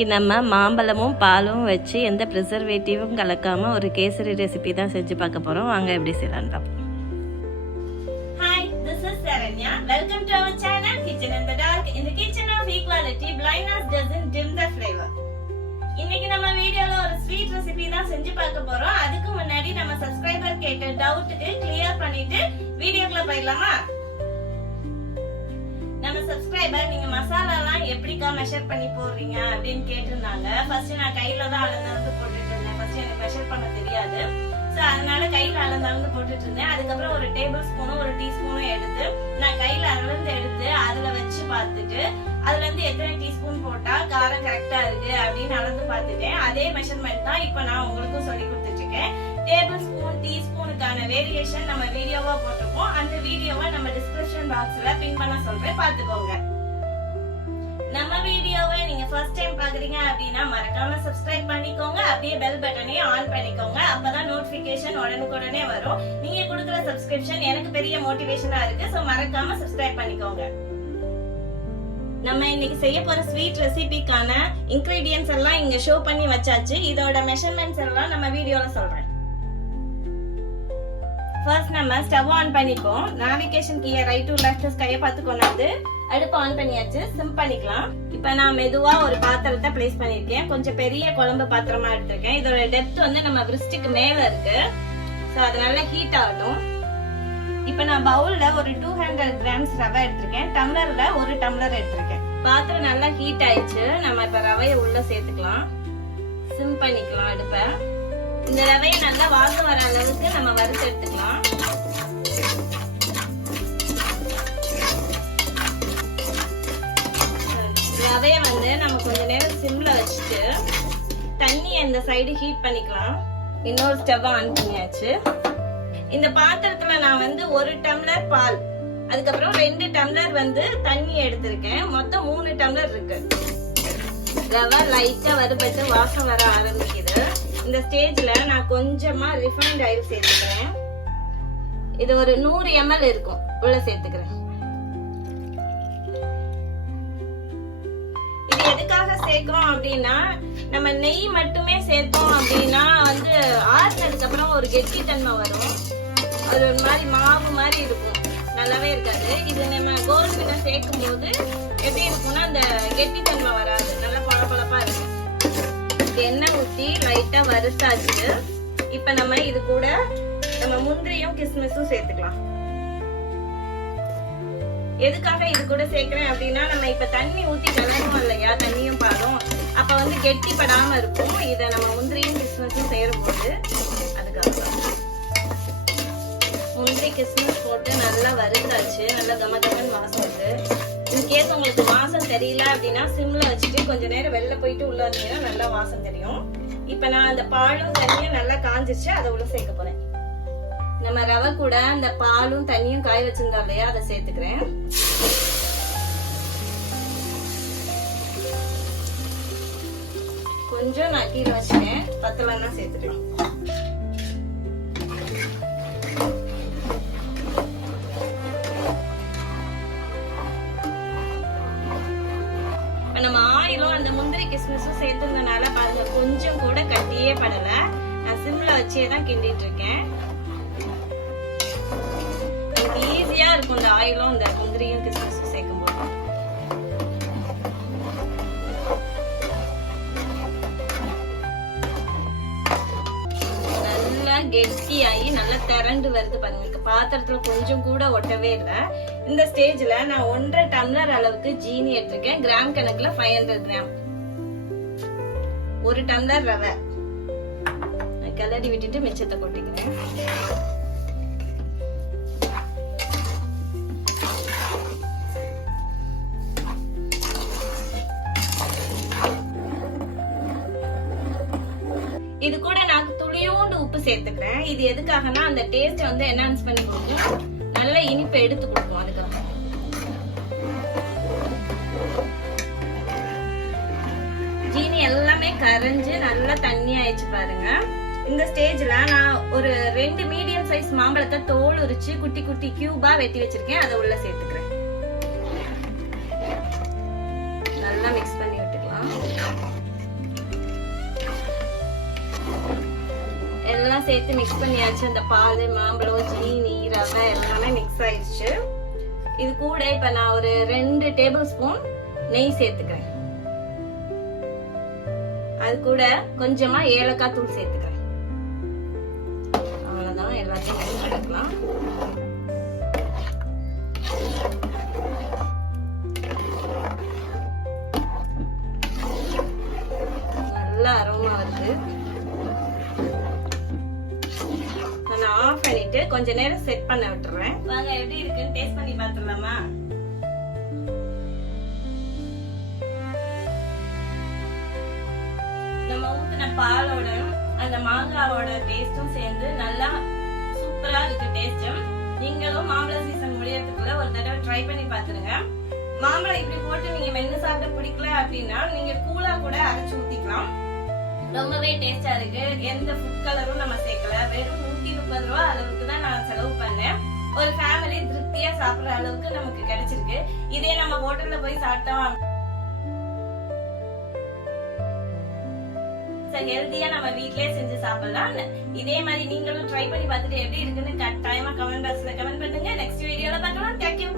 இன்றைக்கி நம்ம மாம்பழமும் பாலும் வச்சு எந்த ப்ரிசர்வேட்டிவும் கலக்காமல் ஒரு கேசரி ரெசிபி தான் செஞ்சு பார்க்க போகிறோம். வாங்க எப்படி செய்யலான்னு பார்ப்போம். Hi, this is Saranya. Welcome to our channel Kitchen in the Dark. In the kitchen of equality, blindness doesn't dim the flavor. இன்னைக்கு நம்ம வீடியோல ஒரு ஸ்வீட் ரெசிபி தான் செஞ்சு பார்க்க போறோம். அதுக்கு முன்னாடி நம்ம சப்ஸ்கிரைபர் கேட்ட டவுட்டுக்கு கிளியர் பண்ணிட்டு வீடியோக்குள்ள போயிடலாமா? நம்ம சப்ஸ்கிரைபர் நீங்க மசாலாலாம் எப்படிக்கா மெஷர் பண்ணி போடுறீங்க அப்படின்னு கேட்டிருந்தாங்க. ஃபர்ஸ்ட் நான் கையில தான் அளந்து போட்டுட்டு இருந்தேன். ஃபர்ஸ்ட் எனக்கு மெஷர் பண்ண தெரியாது. சோ அதனால கையில அளந்து போட்டுட்டு இருந்தேன். அதுக்கப்புறம் ஒரு டேபிள் ஸ்பூனும் ஒரு டீஸ்பூனும் எடுத்து நான் கையில அளந்து எடுத்து அதுல வச்சு பார்த்துட்டு அதுல இருந்து எத்தனை டீஸ்பூன் போட்டா காரம் கரெக்டா இருக்கு அப்படின்னு அளந்து பார்த்துட்டேன். அதே மெஷர்மெண்ட் தான் இப்ப நான் உங்களுக்கும் சொல்லி கொடுத்துட்டு இருக்கேன். டேபிள் ஸ்பூன் டீஸ்பூனுக்கான வேரியேஷன் நம்ம வீடியோவா போட்டிருக்கோம். அந்த வீடியோவை நம்ம டிஸ்கிரிப்ஷன் பாக்ஸ்ல பின் பண்ண சொல்றேன், பாத்துக்கோங்க. நம்ம வீடியோவை நீங்க ஃபர்ஸ்ட் டைம் பாக்குறீங்க அப்படின்னா மறக்காம சப்ஸ்கிரைப் பண்ணிக்கோங்க. அப்படியே பெல் பட்டனையும் ஆன் பண்ணிக்கோங்க. அப்பதான் நோட்டிபிகேஷன் உடனுக்குடனே வரும். நீங்க கொடுக்குற சப்ஸ்கிரிப்ஷன் எனக்கு பெரிய மோட்டிவேஷனா இருக்கு. சோ மறக்காம சப்ஸ்கிரைப் பண்ணிக்கோங்க. நம்ம இன்னைக்கு செய்ய போற ஸ்வீட் ரெசிபிக்கான இன்கிரிடியன்ட்ஸ் எல்லாம் இங்க ஷோ பண்ணி வச்சாச்சு. இதோட மெஷர்மெண்ட்ஸ் எல்லாம் நம்ம வீடியோல சொல்றேன். ஃபர்ஸ்ட் நம்ம ஸ்டவ் ஆன் பண்ணிப்போம். நேவிகேஷன் கீயை ரைட் டு லெஃப்ட் கையை பார்த்து கொண்டாந்து அடுப்பு ஆன் பண்ணியாச்சு. சிம் பண்ணிக்கலாம். இப்ப நான் மெதுவா ஒரு பாத்திரத்தை பிளேஸ் பண்ணிருக்கேன். கொஞ்சம் பெரிய குழம்பு பாத்திரமா எடுத்திருக்கேன். இதோட டெப்த் வந்து நம்ம விரிஸ்டுக்கு மேல இருக்கு. சோ அதனால ஹீட் ஆகட்டும். இப்ப நான் பவுல்ல ஒரு 200 கிராம்ஸ் ரவை எடுத்திருக்கேன். டம்ளர்ல ஒரு டம்ளர் எடுத்திருக்கேன். பாத்திரம் நல்லா ஹீட் ஆயிடுச்சு. நம்ம இப்ப ரவையை உள்ள சேர்த்துக்கலாம். சிம் பண்ணிக்கலாம் அடுப்பை. இந்த ரவையை நல்லா வாசம் வர அளவுக்கு நம்ம வறுத்து எடுத்துக்கலாம். ரவைய வந்து நம்ம கொஞ்ச நேரம் சிம்ல வச்சுட்டு தண்ணி அந்த சைடு ஹீட் பண்ணிக்கலாம். இன்னொரு ஸ்டவ் ஆன் பண்ணியாச்சு. இந்த பாத்திரத்துல நான் வந்து ஒரு டம்ளர் பால், அதுக்கப்புறம் 2 டம்ளர் வந்து தண்ணி எடுத்திருக்கேன். மொத்தம் 3 டம்ளர் இருக்கு. ரவை லைட்டா வறுபட்டு வாசம் வர ஆரம்பிக்குது. இந்த ஸ்டேஜ்ல நான் கொஞ்சமா ரிஃபைன்ட் ஆயில் சேர்த்துக்கிறேன். இது ஒரு 100 ml இருக்கும், உள்ள சேர்த்துக்கிறேன். இது எதுக்காக சேர்க்கிறோம் அப்படின்னா, நம்ம நெய் மட்டுமே சேர்த்தோம் அப்படின்னா வந்து ஆறுனதுக்கு அப்புறம் ஒரு கெட்டித்தன்மை வரும். அது ஒரு மாதிரி மாவு மாதிரி இருக்கும், நல்லாவே இருக்காது. இது நம்ம கோல்டு வினர் சேர்க்கும் போது எப்படி இருக்கும்னா அந்த கெட்டித்தன்மை வராது, நல்லா பளபளப்பா இருக்கும். எண்ணெய் ஊத்தி லைட்டா வறுத்தாச்சு. இப்ப நம்ம இது கூட நம்ம முந்திரியும் கிஸ்மிஸும் சேர்த்துக்கலாம். எதுக்காக இது கூட சேர்க்கிறேன் அப்படின்னா, நம்ம இப்ப தண்ணி ஊத்தி கலரும் இல்லையா, தண்ணியும் பாலும், அப்ப வந்து கெட்டி படாம இருக்கும். இத நம்ம முந்திரியும் கிஸ்மிஸும் சேரும் போது அதுக்காக முந்திரி கிஸ்மிஸ் போட்டு நல்லா வறுத்தாச்சு. நல்லா கமகமன்னு வாசம் வருது. இன்கேஸ் உங்களுக்கு வாசம் தெரியல அப்படின்னா சிம்ல வச்சுட்டு கொஞ்ச நேரம் வெளில போயிட்டு உள்ள வந்தீங்கன்னா நல்லா வாசம் தெரியும். இப்ப நான் அந்த பாலும் தண்ணியும் நல்லா காஞ்சிச்சு, அதை உள்ள சேர்க்க போறேன். நம்ம ரவை கூட அந்த பாலும் தண்ணியும் காய வச்சிருந்தோம் இல்லையா, அதை சேர்த்துக்கிறேன். கொஞ்சம் நான் கீரை வச்சுட்டேன், பத்தலன்னா சேர்த்துக்கலாம். நம்ம ஆயிலும் அந்த முந்திரி கிஸ்மிஸும் சேர்த்துறதுனால பாருங்க கொஞ்சம் கூட கட்டியே படல. நான் சிம்ல வச்சே தான் கிண்டிட்டு இருக்கேன். எனக்கு ஈஸியா இருக்கும் இந்த ஆயிலும் இந்த முந்திரியும் கிஸ்மிஸும் சேர்க்கும் போது. நல்லா கெட்டியாகி நல்லா திரண்டு வருது பாருங்க. பாத்திரத்துல கொஞ்சம் கூட ஒட்டவே இல்லை. இந்த ஸ்டேஜ்ல நான் 1.5 டம்ளர் அளவுக்கு ஜீனி எடுத்திருக்கேன். கிராம் கணக்குல 500 கிராம். 1 டம்ளர் ரவை கிளறி விட்டுட்டு மிச்சத்தை கொட்டிக்கிறேன். இது கூட நான் துளியோண்டு உப்பு சேர்த்துக்கிறேன். இது எதுக்காகனா அந்த டேஸ்ட் வந்து என்ஹான்ஸ் பண்ணி கொடுக்கும், நல்ல இனிப்பு எடுத்து கொடுக்கும். அதுக்காக ஜீனி எல்லாமே கரைஞ்சு நல்லா தண்ணி ஆயிடுச்சு பாருங்க. இந்த ஸ்டேஜ்ல நான் ஒரு 2 மீடியம் சைஸ் மாம்பழத்தை தோல் உரிச்சு குட்டி குட்டி கியூபா வெட்டி வச்சிருக்கேன். அதை உள்ள சேர்த்துக்கிறேன். நல்லா மிக்ஸ் பண்ணி விட்டுக்கலாம். எல்லாம் சேர்த்து மிக்ஸ் பண்ணியாச்சு. அந்த பால், மாம்பழம், சீனி, ரவை எல்லாமே மிக்ஸ் ஆயிடுச்சு. இது கூட இப்ப நான் ஒரு 2 டேபிள் ஸ்பூன் நெய் சேர்த்துக்கிறேன். அது கூட கொஞ்சமா ஏலக்காய் தூள் சேர்த்துக்கிறேன். அவ்வளவுதான், எல்லாத்தையும் மிக்ஸ் பண்ணிக்கலாம். நல்ல அரோமா வருது. நான் ஆஃப் பண்ணிட்டு கொஞ்ச நேரம் செட் பண்ண விட்டுறேன். வாங்க எப்படி இருக்குன்னு டேஸ்ட் பண்ணி பார்த்துடலாமா? நம்ம ஊத்தின பாலோட அந்த மாங்காவோட டேஸ்டும் சேர்ந்து நல்லா சூப்பரா இருக்கு டேஸ்ட். நீங்களும் மாம்பழ சீசன் முடியறதுக்குள்ள ஒரு தடவை ட்ரை பண்ணி பாத்துருங்க. மாம்பழம் இப்படி போட்டு நீங்க மென்னு சாப்பிட பிடிக்கல அப்படின்னா நீங்க கூலா கூட அரைச்சு ஊத்திக்கலாம். ரொம்பவே டேஸ்டா இருக்கு. எந்த ஃபுட் கலரும் நம்ம சேர்க்கல. வெறும் 130 ரூபா அளவுக்கு தான் நான் செலவு பண்ணேன். ஒரு ஃபேமிலி திருப்தியா சாப்பிடுற அளவுக்கு நமக்கு கிடைச்சிருக்கு. இதே நம்ம ஹோட்டல்ல போய் சாப்பிட்டோம் ஹெல்தியா நம்ம வீட்லயே செஞ்சு சாப்பிடலாம். இதே மாதிரி நீங்களும் ட்ரை பண்ணி பார்த்துட்டு எப்படி இருக்குன்னு கட்டாயமா கமெண்ட் பாக்ஸ்ல கமெண்ட் பண்ணுங்க. நெக்ஸ்ட் வீடியோல பார்க்கலாம். தேங்க்யூ.